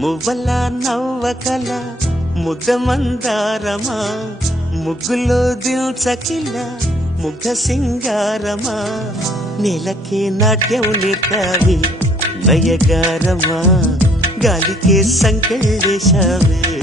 మువ్వల నవ్వకల ముద్ద మందారమా, ముగ్గులో దిల్చకిల ముగ్ధ సింగారమా, నేలకే నాట్యం నేర్పావి నయగారమా, గాలికే సంకెళ్ళేశావే.